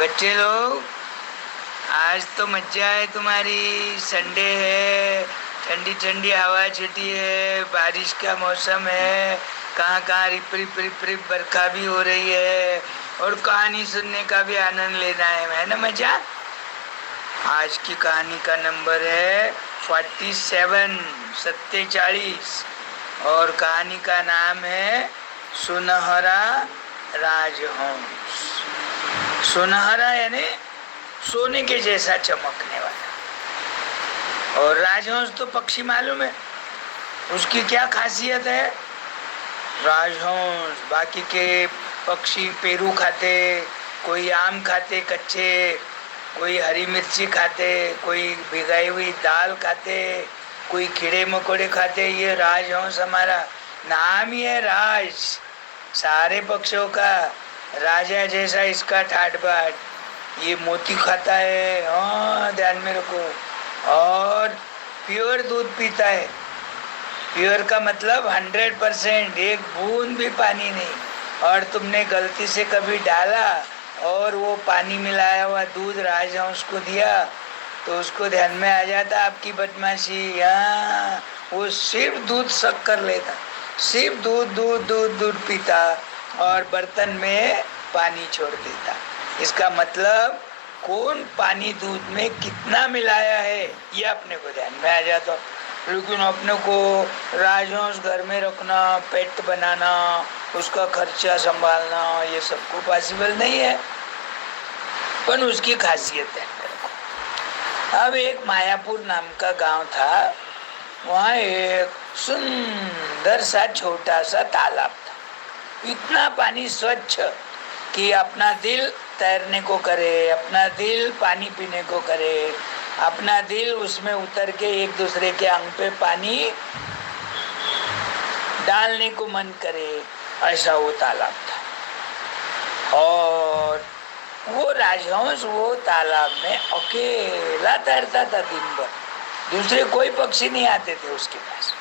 बच्चे लोग, आज तो मज्जा है तुम्हारी। संडे है, ठंडी ठंडी हवा छुटी है, बारिश का मौसम है, कहाँ कहाँ रिप रिप रिप रिप बरखा भी हो रही है और कहानी सुनने का भी आनंद लेना है ना मजा। आज की कहानी का नंबर है 47 47 और कहानी का नाम है सुनहरा राजहंस। सुनहरा यानी सोने के जैसा चमकने वाला, और राजहंस तो पक्षी मालूम है उसकी क्या खासियत है। राजहंस बाकी के पक्षी पेरू खाते, कोई आम खाते कच्चे, कोई हरी मिर्ची खाते, कोई भिगाई हुई दाल खाते, कोई कीड़े मकोड़े खाते। ये राजहंस हमारा नाम ही है राज, सारे पक्षियों का राजा जैसा इसका ठाट बाट। ये मोती खाता है, हाँ ध्यान में रखो, और प्योर दूध पीता है। प्योर का मतलब 100%, एक बूंद भी पानी नहीं। और तुमने गलती से कभी डाला और वो पानी मिलाया हुआ दूध राजहंस को दिया तो उसको ध्यान में आ जाता आपकी बदमाशी। हाँ, वो सिर्फ दूध सक कर लेता, सिर्फ दूध दूध दूध दूध पीता और बर्तन में पानी छोड़ देता। इसका मतलब कौन पानी दूध में कितना मिलाया है ये अपने को ध्यान में आ जाता। लेकिन अपने को राजहंस घर में रखना, पेट बनाना, उसका खर्चा संभालना, ये सबको पॉसिबल नहीं है, पर उसकी खासियत है। अब एक मायापुर नाम का गांव था, वहाँ एक सुंदर सा छोटा सा तालाब था। इतना पानी स्वच्छ कि अपना दिल तैरने को करे, अपना दिल पानी पीने को करे, अपना दिल उसमें उतर के एक दूसरे के अंग पे पानी डालने को मन करे, ऐसा वो तालाब था। और वो राजहंस वो तालाब में अकेला तैरता था दिन भर, दूसरे कोई पक्षी नहीं आते थे उसके पास।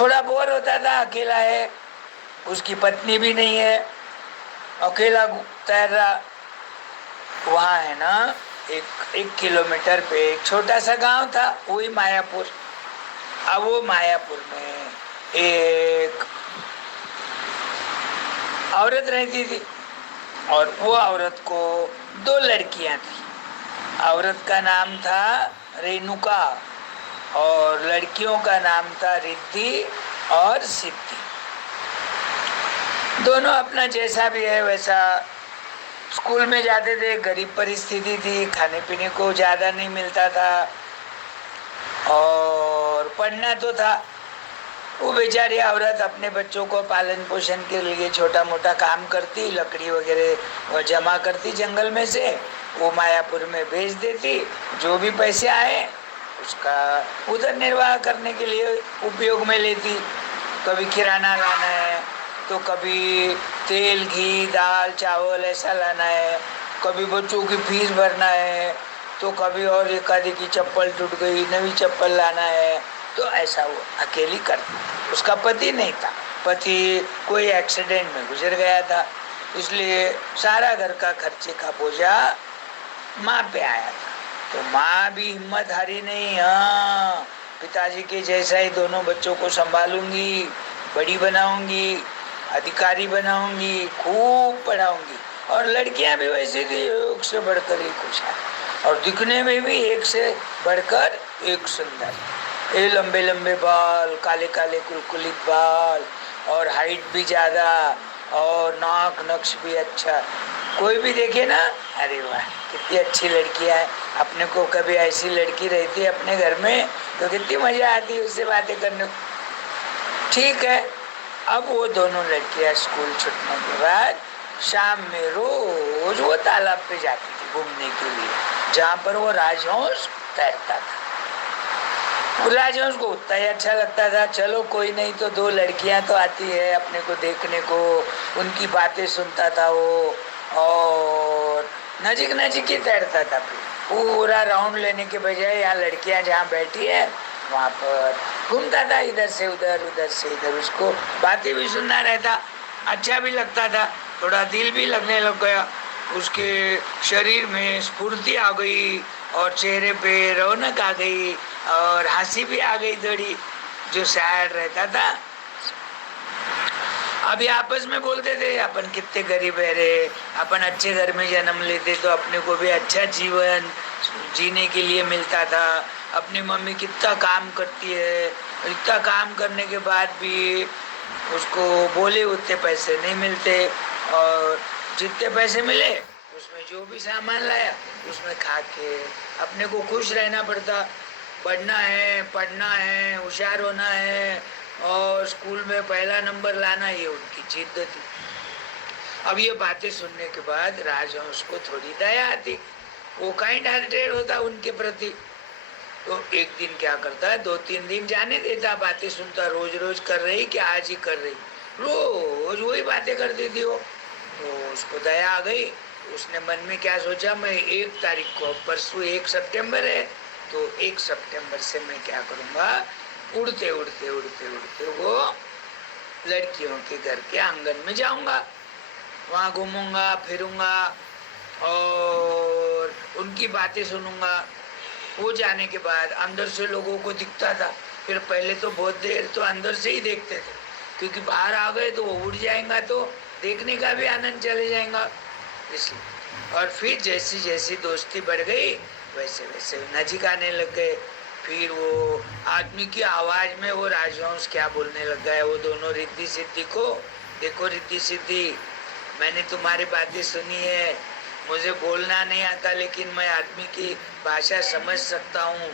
थोड़ा बोर होता था, अकेला है, उसकी पत्नी भी नहीं है, अकेला तैर रहा। वहाँ है ना एक किलोमीटर पे एक छोटा सा गांव था, वही मायापुर। अब वो मायापुर में एक औरत रहती थी और वो औरत को 2 लड़कियां थी। औरत का नाम था रेणुका और लड़कियों का नाम था रिद्धि और सिद्धि। दोनों अपना जैसा भी है वैसा स्कूल में जाते थे। गरीब परिस्थिति थी, खाने पीने को ज़्यादा नहीं मिलता था और पढ़ना तो था। वो बेचारी औरत अपने बच्चों को पालन पोषण के लिए छोटा मोटा काम करती, लकड़ी वगैरह जमा करती जंगल में से, वो मायापुर में बेच देती। जो भी पैसे आए उसका उधर निर्वाह करने के लिए उपयोग में लेती। कभी किराना लाना है तो कभी तेल घी दाल चावल ऐसा लाना है, कभी बच्चों की फीस भरना है, तो कभी और एक आधी की चप्पल टूट गई नवी चप्पल लाना है, तो ऐसा वो अकेली करती। उसका पति नहीं था, पति कोई एक्सीडेंट में गुजर गया था, इसलिए सारा घर का खर्चे का बोझा माँ पे आया था। तो माँ भी हिम्मत हारी नहीं, हाँ पिताजी के जैसा ही दोनों बच्चों को संभालूंगी, बड़ी बनाऊंगी, अधिकारी बनाऊंगी, खूब पढ़ाऊंगी। और लड़कियां भी वैसे थी, एक से बढ़कर एक होशियार और दिखने में भी एक से बढ़कर एक सुंदर। ये लंबे लंबे बाल, काले काले कुलकुलित बाल, और हाइट भी ज्यादा और नाक नक्श भी अच्छा। कोई भी देखे ना, अरे वाह कितनी अच्छी लड़कियां है। अपने को कभी ऐसी लड़की रहती अपने घर में तो कितनी मजा आती उससे बातें करने को। ठीक है, अब वो दोनों लड़कियां स्कूल छूटने के बाद शाम में रोज वो तालाब पे जाती थी घूमने के लिए, जहाँ पर वो राजहंस तैरता था। राजहंस को उतना ही अच्छा लगता था, चलो कोई नहीं तो 2 लड़कियां तो आती है अपने को देखने को, उनकी बातें सुनता था वो, और नजीक नजीक ही तैरता था। पूरा राउंड लेने के बजाय यहाँ लड़कियां जहाँ बैठी है वहाँ पर घूमता था, इधर से उधर उधर से इधर। उसको बातें भी सुनना रहता, अच्छा भी लगता था, थोड़ा दिल भी लगने लग गया। उसके शरीर में स्फूर्ति आ गई और चेहरे पे रौनक आ गई और हंसी भी आ गई थोड़ी। जो सैड रहता था, अभी आपस में बोलते थे अपन कितने गरीब है रे, अपन अच्छे घर में जन्म लेते तो अपने को भी अच्छा जीवन जीने के लिए मिलता था। अपनी मम्मी कितना काम करती है, इतना काम करने के बाद भी उसको बोले उतने पैसे नहीं मिलते, और जितने पैसे मिले उसमें जो भी सामान लाया उसमें खा के अपने को खुश रहना पड़ता। पढ़ना है, होशियार होना है और स्कूल में पहला नंबर लाना, ये उनकी जिद थी। अब ये बातें सुनने के बाद राजहंस को थोड़ी दया आती, वो काइंड हार्टेड होता उनके प्रति। तो एक दिन क्या करता है, 2-3 दिन जाने देता, बातें सुनता, रोज रोज कर रही कि आज ही कर रही, रोज वही बातें करती थी वो। तो उसको दया आ गई। उसने मन में क्या सोचा, मैं 1 तारीख को, परसों 1 सितंबर है, तो 1 सितंबर से मैं क्या करूंगा, उड़ते उड़ते उड़ते उड़ते वो लड़कियों के घर के आंगन में जाऊंगा, वहां घूमूंगा फिरूंगा और उनकी बातें सुनूंगा। वो जाने के बाद अंदर से लोगों को दिखता था, फिर पहले तो बहुत देर तो अंदर से ही देखते थे, क्योंकि बाहर आ गए तो वो उड़ जाएगा तो देखने का भी आनंद चले जाएगा, इसलिए। और फिर जैसी जैसी दोस्ती बढ़ गई वैसे वैसे नजीक आने लग गए। फिर वो आदमी की आवाज में वो राजहंस क्या बोलने लग गया, वो दोनों रिद्धि सिद्धि को, देखो रिद्धि सिद्धि, मैंने तुम्हारी बातें सुनी है, मुझे बोलना नहीं आता लेकिन मैं आदमी की भाषा समझ सकता हूँ,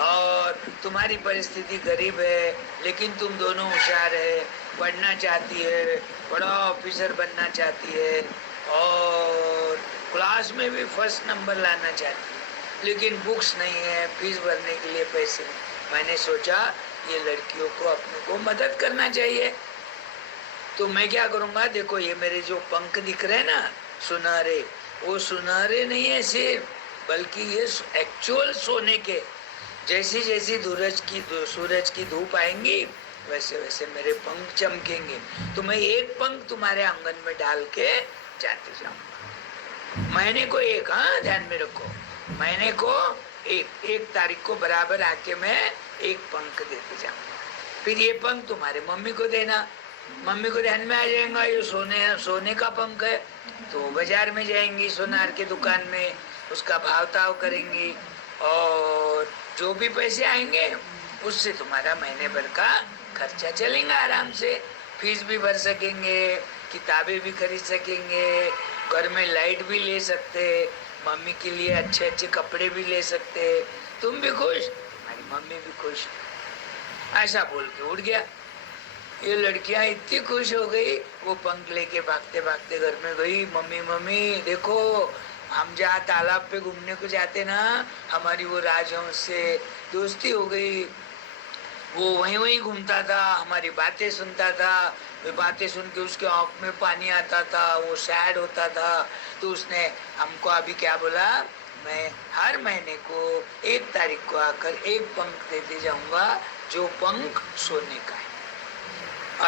और तुम्हारी परिस्थिति गरीब है लेकिन तुम दोनों होशियार है, पढ़ना चाहती है, बड़ा ऑफिसर बनना चाहती है और क्लास में भी फर्स्ट नंबर लाना चाहती है, लेकिन बुक्स नहीं है, फीस भरने के लिए पैसे नहीं। मैंने सोचा ये लड़कियों को अपने को मदद करना चाहिए, तो मैं क्या करूँगा, देखो ये मेरे जो पंख दिख रहे हैं ना सुनहरे, वो सुनहरे नहीं है सिर्फ, बल्कि ये एक्चुअल सोने के, जैसी जैसी सूरज की धूप आएंगी वैसे वैसे मेरे पंख चमकेंगे, तो मैं एक पंख तुम्हारे आंगन में डाल के जाते जाऊंगा। महीने को एक, हाँ ध्यान में रखो, महीने को एक तारीख को बराबर आके मैं एक पंख देते जाऊंगा। फिर ये पंख तुम्हारे मम्मी को देना, मम्मी को ध्यान में आ जाएगा ये सोने का पंख है, तो बाजार में जाएंगी सोनार के दुकान में, उसका भाव ताव करेंगी और जो भी पैसे आएंगे उससे तुम्हारा महीने भर का खर्चा चलेगा आराम से, फीस भी भर सकेंगे, किताबें भी खरीद सकेंगे, घर में लाइट भी ले सकते, मम्मी के लिए अच्छे अच्छे कपड़े भी ले सकते, तुम भी खुश, तुम्हारी मम्मी भी खुश। ऐसा बोल के उड़ गया। ये लड़कियां इतनी खुश हो गई, वो पंख लेके भागते भागते घर में गई, मम्मी मम्मी देखो, हम जहाँ तालाब पे घूमने को जाते ना, हमारी वो राजहंस से दोस्ती हो गई, वो वहीं वहीं घूमता था, हमारी बातें सुनता था, वे बातें सुन के उसके आँख में पानी आता था, वो सैड होता था, तो उसने हमको अभी क्या बोला, मैं हर महीने को 1 तारीख को आकर एक पंख देते जाऊंगा, जो पंख सोने का है।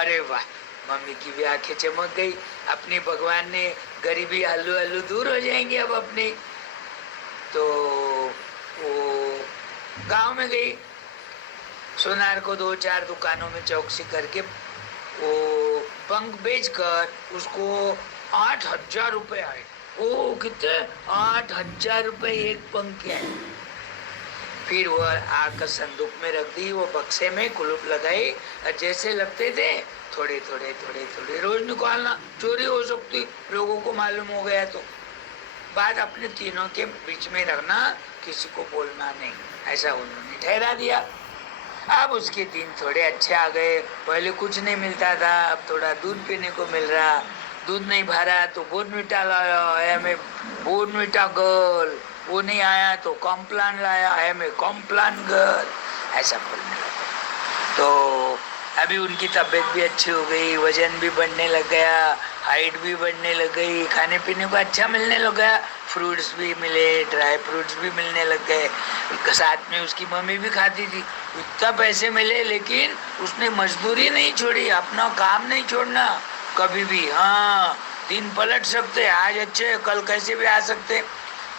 अरे वाह, मम्मी की भी आंखें चमक गई, अपने भगवान ने गरीबी हल्लू हल्लू दूर हो जाएंगे अब अपनी। तो वो गांव में गई, सोनार को 2-4 दुकानों में चौकसी करके वो पंख बेचकर उसको 8,000 रुपए आए। ओ कितने, 8,000 रुपए एक पंख के आए। फिर वो आकर संदूक में रख दी, वो बक्से में कुलूप लगाई, और जैसे लगते थे थोड़े थोड़े थोड़े थोड़े रोज निकालना, चोरी हो सकती, लोगों को मालूम हो गया तो। बात अपने तीनों के बीच में रखना, किसी को बोलना नहीं, ऐसा उन्होंने ठहरा दिया। अब उसके दिन थोड़े अच्छे आ गए, पहले कुछ नहीं मिलता था, अब थोड़ा दूध पीने को मिल रहा, दूध नहीं भरा तो बोर्नविटा लाया, मैं बोर्नविटा गर्ल, वो नहीं आया तो कॉम्प्लान लाया है, मैं कॉम्प्लान गर्ल, ऐसा बोलने लगा। तो अभी उनकी तबीयत भी अच्छी हो गई, वजन भी बढ़ने लग गया, हाइट भी बढ़ने लग गई, खाने पीने को अच्छा मिलने लग गया, फ्रूट्स भी मिले, ड्राई फ्रूट्स भी मिलने लग गए, साथ में उसकी मम्मी भी खाती थी। इतना पैसे मिले लेकिन उसने मजदूरी नहीं छोड़ी, अपना काम नहीं छोड़ना कभी भी। हाँ, दिन पलट सकते, आज अच्छे कल कैसे भी आ सकते।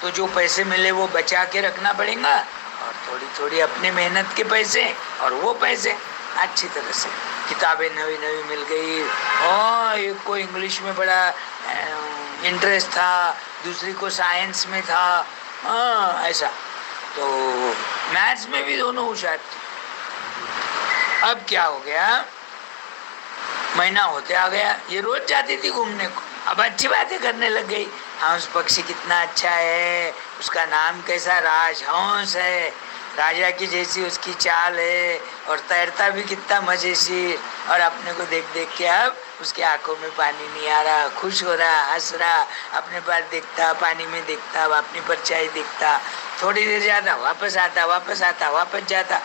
तो जो पैसे मिले वो बचा के रखना पड़ेगा, और थोड़ी थोड़ी अपने मेहनत के पैसे और वो पैसे अच्छी तरह से। किताबें नवी नवी मिल गई, और एक को इंग्लिश में बड़ा इंटरेस्ट था, दूसरी को साइंस में था, ऐसा। तो मैथ्स में भी दोनों होशियार थे। अब क्या हो गया, महीना होते आ गया, ये रोज जाती थी घूमने को, अब अच्छी बातें करने लग गई। हंस पक्षी कितना अच्छा है, उसका नाम कैसा राजहंस है, राजा की जैसी उसकी चाल है, और तैरता भी कितना मजे से। और अपने को देख देख के अब उसकी आंखों में पानी नहीं आ रहा, खुश हो रहा, हंस रहा, अपने पास देखता, पानी में देखता, अपनी परछाई देखता, थोड़ी देर जाता, वापस आता, वापस आता, वापस जाता,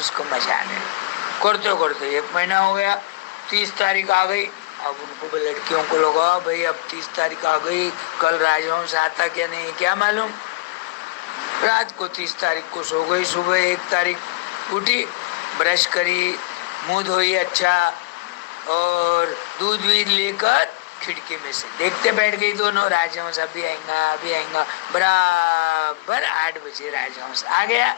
उसको मजा आने लगा। करते करते 1 महीना हो गया, 30 तारीख आ गई। अब उनको लड़कियों को लगा भाई अब 30 तारीख आ गई, कल राजहंस आता क्या नहीं क्या मालूम। रात को 30 तारीख को सो गई, सुबह 1 तारीख उठी, ब्रश करी, मुंह धोई अच्छा, और दूध भी लेकर खिड़की में से देखते बैठ गई दोनों, राजहंस अभी आएगा अभी आएगा। बराबर 8 बजे राजहंस आ गया,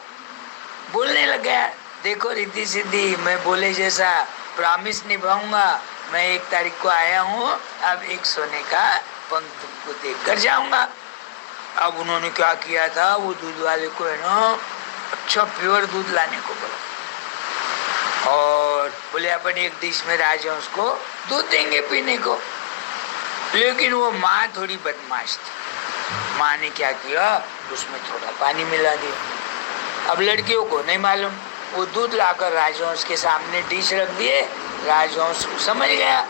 बोलने लग गया, देखो रिद्धि सिद्धि, मैं बोले जैसा प्रॉमिस निभाऊंगा, मैं 1 तारीख को आया हूँ, अब एक सोने का पंख तुमको देख कर जाऊंगा। अब उन्होंने क्या किया था, वो दूध वाले को है ना अच्छा प्योर दूध लाने को बोला, और बोले अपन एक डिश में राजहंस को दूध देंगे पीने को। लेकिन वो माँ थोड़ी बदमाश थी, माँ ने क्या किया, उसमें थोड़ा पानी मिला दिया। अब लड़कियों को नहीं मालूम, वो दूध लाकर राजहंस के सामने डिश रख दिए। राजहंस समझ गया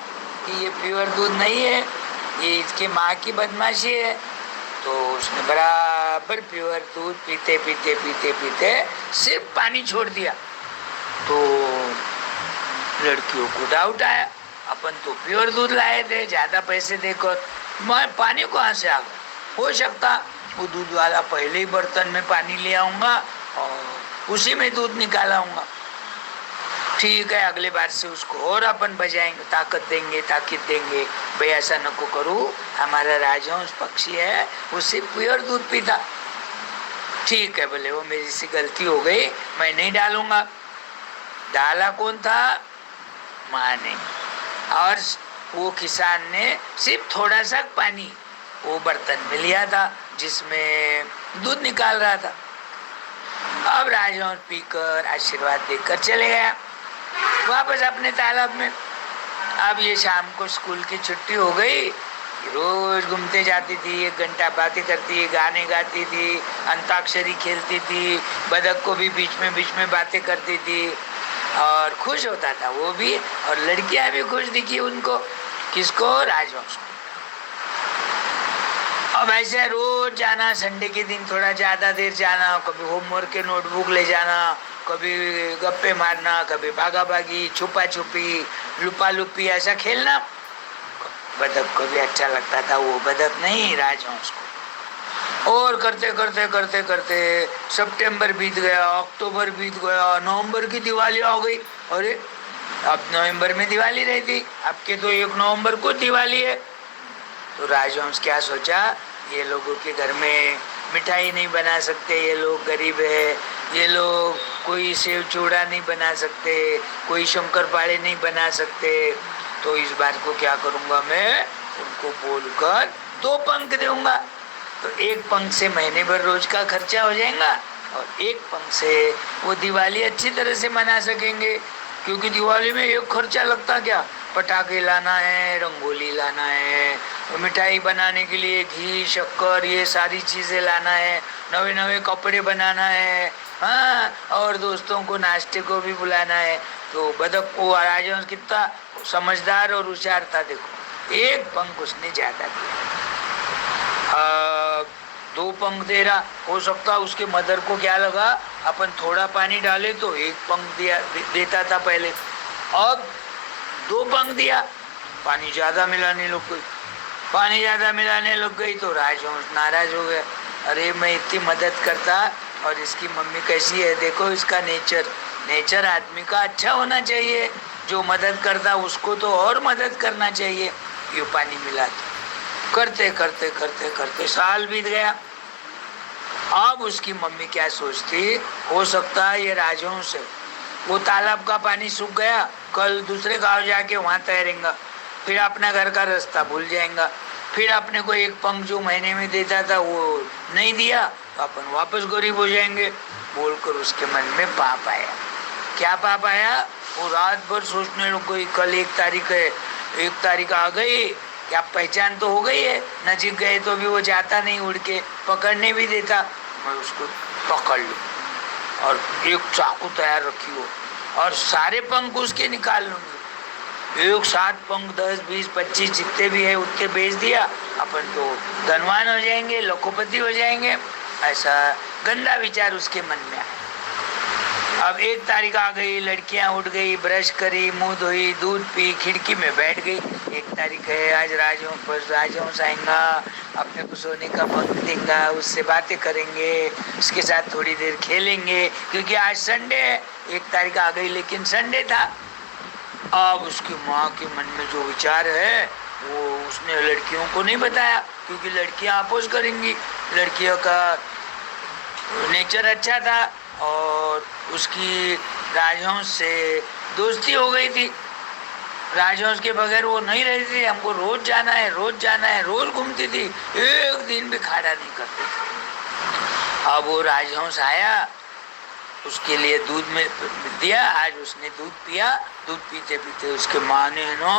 कि ये प्योर दूध नहीं है, ये इसके माँ की बदमाशी है। तो उसने बराबर प्योर दूध पीते पीते पीते पीते सिर्फ पानी छोड़ दिया। तो लड़कियों को डाउट आया, अपन तो प्योर दूध लाए थे, ज्यादा पैसे देकर मैं पानी कहाँ से आ गया, हो सकता वो दूध वाला पहले ही बर्तन में पानी ले आऊंगा और उसी में दूध निकालाऊंगा। ठीक है, अगले बार से उसको और अपन बजाएंगे, ताकत देंगे, ताकत देंगे, भाई ऐसा नको करूँ, हमारा राजहंस पक्षी है, वो सिर्फ प्योर दूध पीता। ठीक है बोले, वो मेरी से गलती हो गई, मैं नहीं डालूंगा। डाला कौन था, माँ ने, और वो किसान ने सिर्फ थोड़ा सा पानी वो बर्तन में लिया था जिसमें दूध निकाल रहा था। अब राजहंस पीकर आशीर्वाद देकर चले गया वापस अपने तालाब में। अब ये शाम को स्कूल की छुट्टी हो गई, रोज घूमते जाती थी, 1 घंटा बातें करती, गाने गाती थी, अंताक्षरी खेलती थी, बदक को भी बीच में बातें करती थी, और खुश होता था वो भी, और लड़कियां भी खुश दिखी उनको। किसको, राजहंस को। अब ऐसे रोज जाना, संडे के दिन थोड़ा ज्यादा देर जाना, कभी होमवर्क के नोटबुक ले जाना, कभी गप्पे मारना, कभी भागा भागी, छुपा छुपी, लुपा लुपी, ऐसा खेलना। बदक को भी अच्छा लगता था, वो बदक नहीं, राजहंस को। और करते करते करते करते सितंबर बीत गया, अक्टूबर बीत गया, नवंबर की दिवाली आ गई। अरे अब नवंबर में दिवाली रहती, अब के तो 1 नवंबर को दिवाली है। तो राजहंस क्या सोचा, ये लोगों के घर में मिठाई नहीं बना सकते, ये लोग गरीब है, ये लोग कोई सेव चूड़ा नहीं बना सकते, कोई शंकरपाळे नहीं बना सकते, तो इस बार को क्या करूंगा, मैं उनको बोलकर 2 पंख दूंगा। तो 1 पंख से महीने भर रोज का खर्चा हो जाएगा, और 1 पंख से वो दिवाली अच्छी तरह से मना सकेंगे। क्योंकि दिवाली में एक खर्चा लगता क्या, पटाखे लाना है, रंगोली लाना है, मिठाई बनाने के लिए घी शक्कर ये सारी चीजें लाना है, नवे नवे कपड़े बनाना है, हाँ, और दोस्तों को नाश्ते को भी बुलाना है। तो बदक को राजहंस कितना समझदार और होशियार था, देखो 1 पंख उसने ज्यादा दिया, 2 पंख दे रहा। हो सकता उसके मदर को क्या लगा, अपन थोड़ा पानी डाले तो 1 पंख दिया देता था पहले, अब 2 पंख दिया, पानी ज्यादा मिलाने लग गई, पानी ज्यादा मिलाने लग गई तो राजहंस नाराज हो गया। अरे मैं इतनी मदद करता, और इसकी मम्मी कैसी है, देखो इसका नेचर आदमी का अच्छा होना चाहिए, जो मदद करता उसको तो और मदद करना चाहिए, ये पानी मिला था। करते करते करते करते साल बीत गया। अब उसकी मम्मी क्या सोचती, हो सकता है ये राजहंस है, वो तालाब का पानी सूख गया, कल दूसरे गांव जाके वहां तैरेगा, फिर अपना घर का रास्ता भूल जाएगा, फिर अपने को एक पंख जो महीने में देता था वो नहीं दिया तो अपन वापस गरीब हो जाएंगे, बोलकर उसके मन में पाप आया। क्या पाप आया, वो रात भर सोचने लग गई, कल 1 तारीख है, 1 तारीख आ गई, क्या पहचान तो हो गई है, नजीक गए तो भी वो जाता नहीं, उड़ के पकड़ने भी देता, मैं उसको पकड़ लूं और एक चाकू तैयार रखी हो और सारे पंख उसके निकाल लूंगी, एक साथ पंख 10, 20, 25 जितने भी है उतने बेच दिया, अपन तो धनवान हो जाएंगे, लखोपति हो जाएंगे। ऐसा गंदा विचार उसके मन में आया। अब 1 तारीख आ गई, लड़कियां उठ गई, ब्रश करी, मुंह धोई, दूध पी, खिड़की में बैठ गई। 1 तारीख है, आज राजहंस आएगा, अपने को सोने का पंख देगा, उससे बातें करेंगे, उसके साथ थोड़ी देर खेलेंगे, क्योंकि आज संडे है। 1 तारीख आ गई लेकिन संडे था। अब उसकी माँ के मन में जो विचार है वो उसने लड़कियों को नहीं बताया, क्योंकि लड़कियां अपोज करेंगी। लड़कियों का नेचर अच्छा था और उसकी राजहंस से दोस्ती हो गई थी। राजहंस के बगैर वो नहीं रहती थी, हमको रोज जाना है, रोज जाना है, रोज घूमती थी, एक दिन भी खाड़ा नहीं करती थी। अब वो राजहंस आया, उसके लिए दूध में दिया, आज उसने दूध पिया, दूध पीते पीते उसके माँ ने ना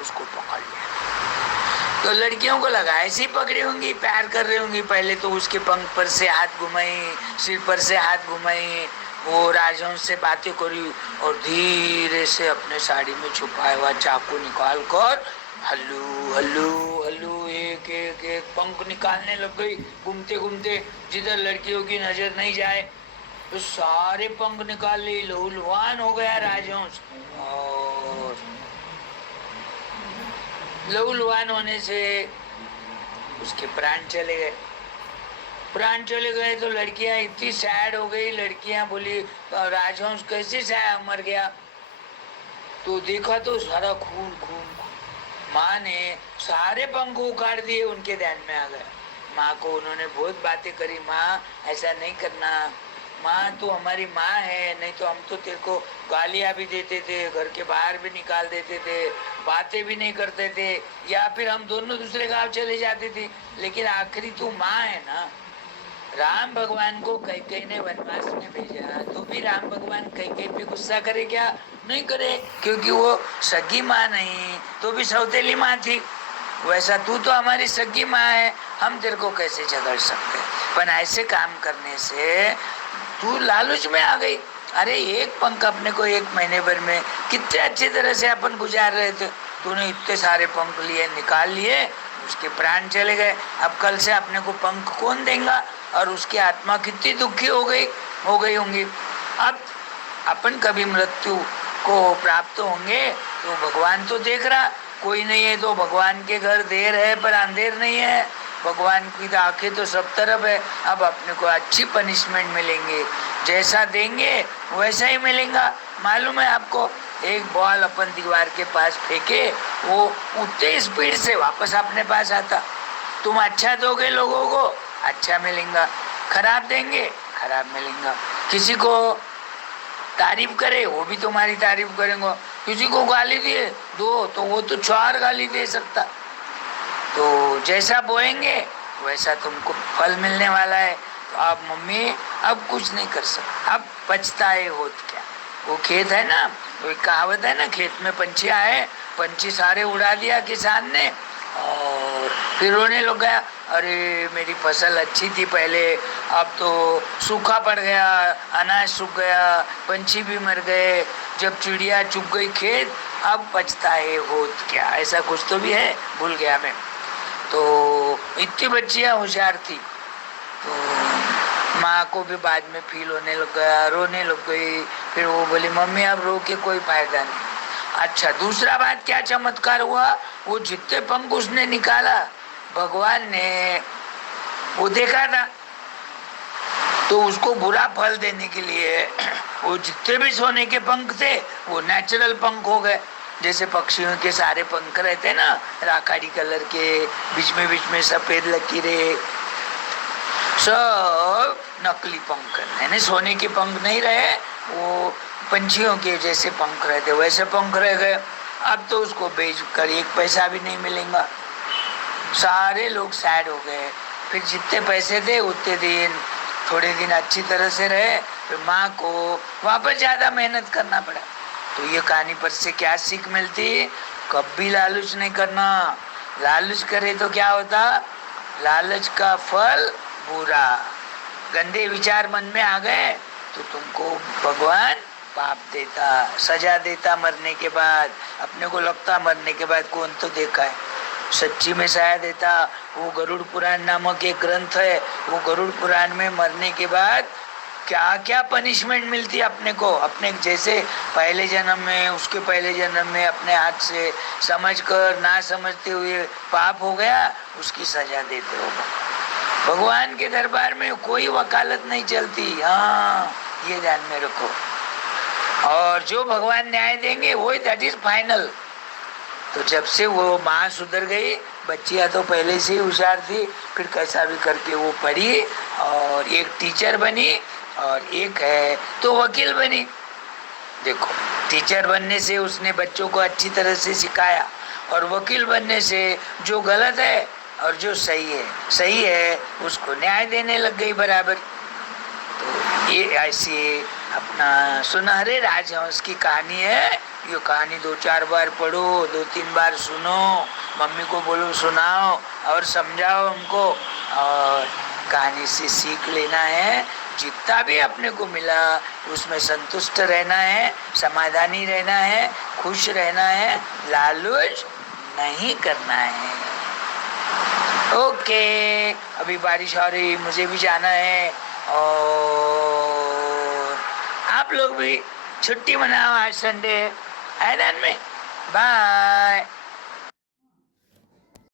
उसको पकड़ लिया। तो लड़कियों को लगा ऐसे ही पकड़ी होंगी, प्यार कर रही होंगी, पहले तो उसके पंख पर से हाथ घुमाई, सिर पर से हाथ घुमाई, वो राजहंस से बातें करी और धीरे से अपने साड़ी में छुपाया हुआ चाकू निकाल कर हल्लू हल्लू हल्लू एक एक एक पंख निकालने लग गई, घूमते घूमते जिधर लड़कियों की नजर नहीं जाए तो सारे पंख निकाल ली, लहूलुहान हो गया राजहंस। और लहूलुहान होने से उसके प्राण चले गए। प्राण चले गए तो लड़कियां इतनी सैड हो गई, लड़कियां बोली राजहंस कैसे मर गया, तो देखा तो सारा खून खून। माँ ने सारे पंख उखाड़ दिए, उनके ध्यान में आ गया। माँ को उन्होंने बहुत बातें करी, माँ ऐसा नहीं करना, माँ तू हमारी माँ है, नहीं तो हम तो तेरे को गालियां भी देते थे, घर के बाहर भी निकाल देते थे, बातें भी नहीं करते थे, या फिर हम दोनों दूसरे गांव चले जाते थे, लेकिन आखिरी तू माँ है ना। राम भगवान को कैकेयी ने वनवास में भेजा तो भी राम भगवान कैकेयी पे गुस्सा करे क्या? नहीं करे, क्योंकि वो सगी माँ नहीं तो भी सौतेली माँ थी। वैसा तू तो हमारी सगी माँ है, हम तेरे को कैसे झगड़ सकते। पर ऐसे काम करने से तू लालच में आ गई। अरे एक पंख अपने को 1 महीने भर में कितने अच्छी तरह से अपन गुजार रहे थे, तूने इतने सारे पंख लिए, निकाल लिए, उसके प्राण चले गए। अब कल से अपने को पंख कौन देगा? और उसकी आत्मा कितनी दुखी हो गई होंगी। अब अपन कभी मृत्यु को प्राप्त होंगे तो भगवान तो देख रहा, कोई नहीं है तो भगवान के घर देर है पर अंधेर नहीं है, भगवान की आंखें तो सब तरफ है। अब अपने को अच्छी पनिशमेंट मिलेंगे, जैसा देंगे वैसा ही मिलेगा। मालूम है आपको, एक बॉल अपन दीवार के पास फेंके, वो उतने स्पीड से वापस अपने पास आता। तुम अच्छा दोगे लोगों को, अच्छा मिलेगा, खराब देंगे, खराब मिलेगा। किसी को तारीफ करे, वो भी तुम्हारी तारीफ करेंगे। किसी को गाली दिए दो तो वो तो 4 गाली दे सकता। तो जैसा बोएंगे वैसा तुमको फल मिलने वाला है। तो आप मम्मी अब कुछ नहीं कर सकते, अब पछताए होत क्या। वो खेत है ना, वो एक कहावत है ना, खेत में पंछी आए, पंछी सारे उड़ा दिया किसान ने और फिर रोने लग गया, अरे मेरी फसल अच्छी थी पहले, अब तो सूखा पड़ गया, अनाज सूख गया, पंछी भी मर गए, जब चिड़िया चुग गई खेत, अब पछताए होत क्या। ऐसा कुछ तो भी है, भूल गया मैं। तो इतनी बच्चियां होशियार थी, तो माँ को भी बाद में फील होने लग गया, रोने लग गई। फिर वो बोली मम्मी अब रो के कोई फायदा नहीं। अच्छा, दूसरा बात क्या चमत्कार हुआ, वो जितने पंख उसने निकाला भगवान ने वो देखा था, तो उसको बुरा फल देने के लिए वो जितने भी सोने के पंख थे वो नेचुरल पंख हो गए। जैसे पक्षियों के सारे पंख रहते हैं ना, राखाड़ी कलर के, बीच में सफेद लकीरें, सब नकली पंख, यानी सोने के पंख नहीं रहे, वो पंछियों के जैसे पंख रहते, वैसे पंख रह गए। अब तो उसको बेच कर 1 पैसा भी नहीं मिलेगा। सारे लोग सैड हो गए। फिर जितने पैसे थे उतने दिन, थोड़े दिन अच्छी तरह से रहे, फिर माँ को वापस ज्यादा मेहनत करना पड़ा। तो ये कहानी पर से क्या सीख मिलती? कभी लालच नहीं करना। लालच करे तो क्या होता? लालच का फल बुरा। गंदे विचार मन में आ गए तो तुमको भगवान पाप देता, सजा देता मरने के बाद। अपने को लगता मरने के बाद कौन तो देखा है, सच्ची में सजा देता। वो गरुड़ पुराण नामक एक ग्रंथ है, वो गरुड़ पुराण में मरने के बाद क्या क्या पनिशमेंट मिलती है अपने को, अपने जैसे पहले जन्म में, उसके पहले जन्म में अपने हाथ से समझकर ना समझते हुए पाप हो गया, उसकी सजा देते हो। भगवान के दरबार में कोई वकालत नहीं चलती। हाँ, ये ध्यान में रखो। और जो भगवान न्याय देंगे वही, दैट इज फाइनल। तो जब से वो माँ सुधर गई, बच्चियाँ तो पहले से ही होशियार थी, फिर कैसा भी करके वो पढ़ी और एक टीचर बनी, और एक है तो वकील बनी। देखो, टीचर बनने से उसने बच्चों को अच्छी तरह से सिखाया, और वकील बनने से जो गलत है और जो सही है उसको न्याय देने लग गई बराबर। तो ये ऐसी अपना सुनहरे राजहंस की कहानी है। ये कहानी 2-4 बार पढ़ो, 2-3 बार सुनो, मम्मी को बोलो सुनाओ और समझाओ हमको, और कहानी से सीख लेना है। जितना भी अपने को मिला उसमें संतुष्ट रहना है, समाधानी रहना है, खुश रहना है, लालच नहीं करना है। ओके, अभी बारिश हो रही, मुझे भी जाना है, और आप लोग भी छुट्टी मनाओ, आज संडे है। में बाय।